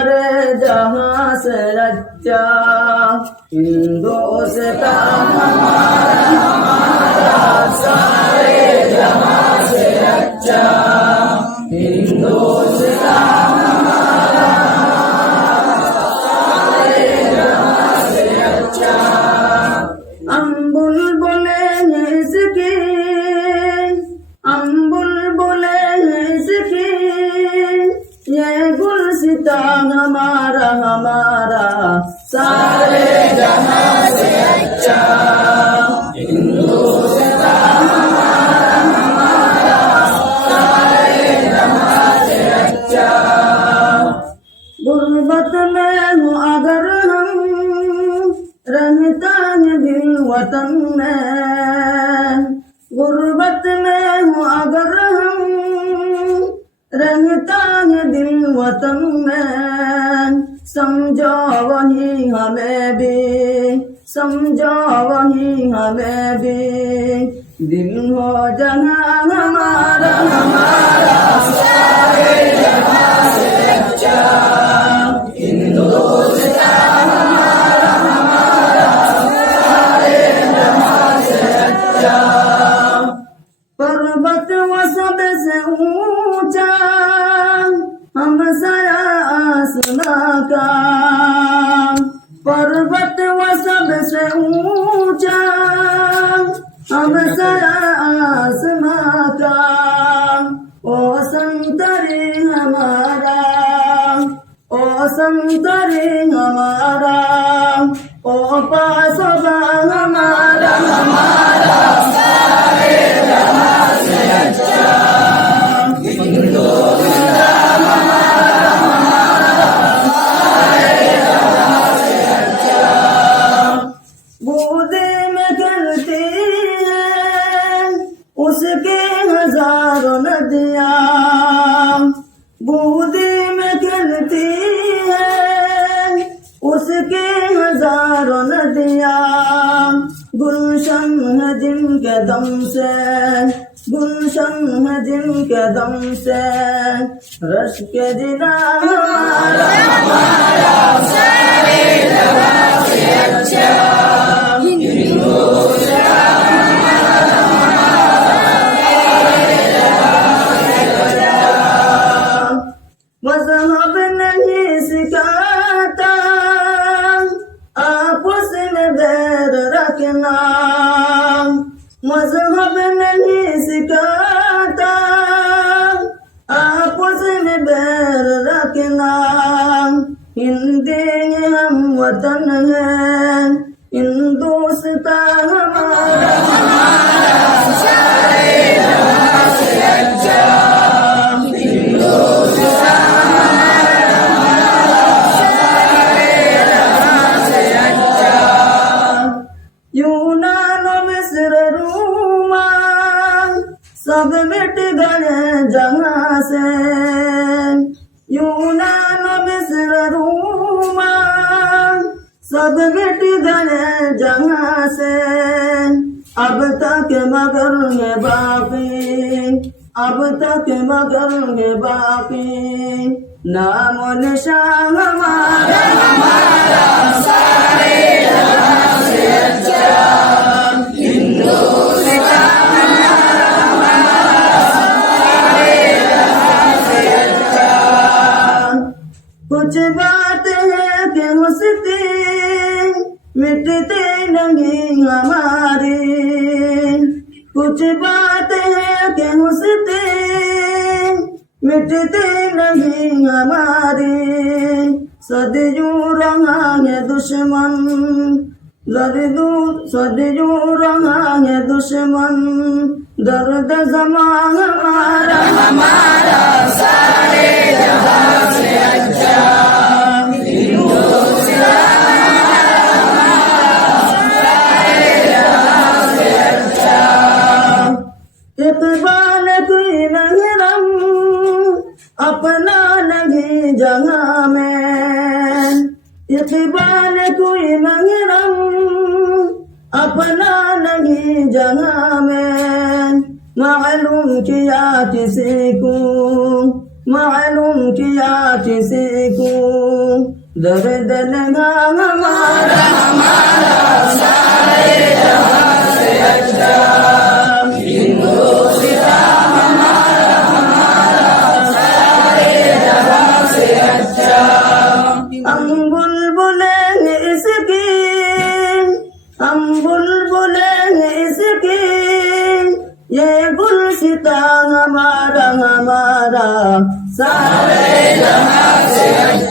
सारे जहां से अच्छा हिंदुस्तान हमारा सारे जहां से अच्छा हिंदुस्तान हमारा सारे जहां से अच्छा। हम बुलबुले हैं इसकी, हम बुलबुले हैं इसकी, ये गुलसिता हमारा हमारा सारे जहां से अच्छा हिंदुस्तान हमारा हमारा सारे जहां से अच्छा। गुर्बत में हूँ अगर हम रहता है दिल वतन में, गुर्बत में हूँ अगर हम रहता है दिल वतन में, समझो वही हमें भी, समझो वही हमें भी, दिल हो जहाँ हमारा हमारा सारे जहाँ से अच्छा हिंदुस्तान हमारा हमारा सारे जहाँ से अच्छा। पर्वत व सबसे ऊंचा हम साया आसमां का, पर्वत व सबसे ऊंचा हम साया आसमां का, ओ संतरी हमारा, ओ संतरी हमारा, ओ पासोबा हमारा हमारा सारे जहां से अच्छा हिंदुस्तान हमारा हमारा सारे जहां से अच्छा। बूंदे में गिरती है उसके हजारों नदियां, बूंदे में गिरती है उसके हजारों नदियां, गुलशन है जिनके दम से, गुलशन है जिनके दम से, रश के जिना हमारा हमारा सारे जहां से अच्छा हिंदुस्तान हमारा हमारा सारे जहां से अच्छा। मज़हब नहीं सिखाता आपस में बैर रखना, मज़हब नहीं सिखाता आपस में बैर रखना, हिंदी हम वतन है हिंदुस्तान हमारा हमारा सारे जहां से अच्छा हिंदुस्तान हमारा हमारा सारे जहां से अच्छा। यूनान मिस्र रूमा सब मिट गए जहां से, यूनान मिस्र रूमा सब मिट गए जहां से, अब तक मगर है बाकी, अब तक मगर है बाकी, नाम निशान हमारा हमारा सारे जहां से अच्छा हिंदुस्तान हमारा हमारा सारे जहां से अच्छा। कुछ बात है कि हंसती मिटती नहीं हमारी, कुछ बात है कि हंसती मिटती नहीं हमारी, सदियों रहा है दुश्मन सदियों रहा है दुश्मन, दर्द ज़मां हमारा हमारा सारे जहां से अच्छा हिंदुस्तान हमारा सारे जहां से अच्छा। इक़बाल कोई नहीं रम अपना नहीं जहां में, इक़बाल कोई नहीं रम अपना नहीं जहां में, मालूम किया किसी को मालूम किया किसी को दर्द लगा हमारा सारे जहां से अच्छा हिंदुस्तान हमारा सारे जहां से अच्छा हम बुलबुलें इसकी हम बुलबुलें इसकी ये गुलसिता हमारा सारे जहां से अच्छा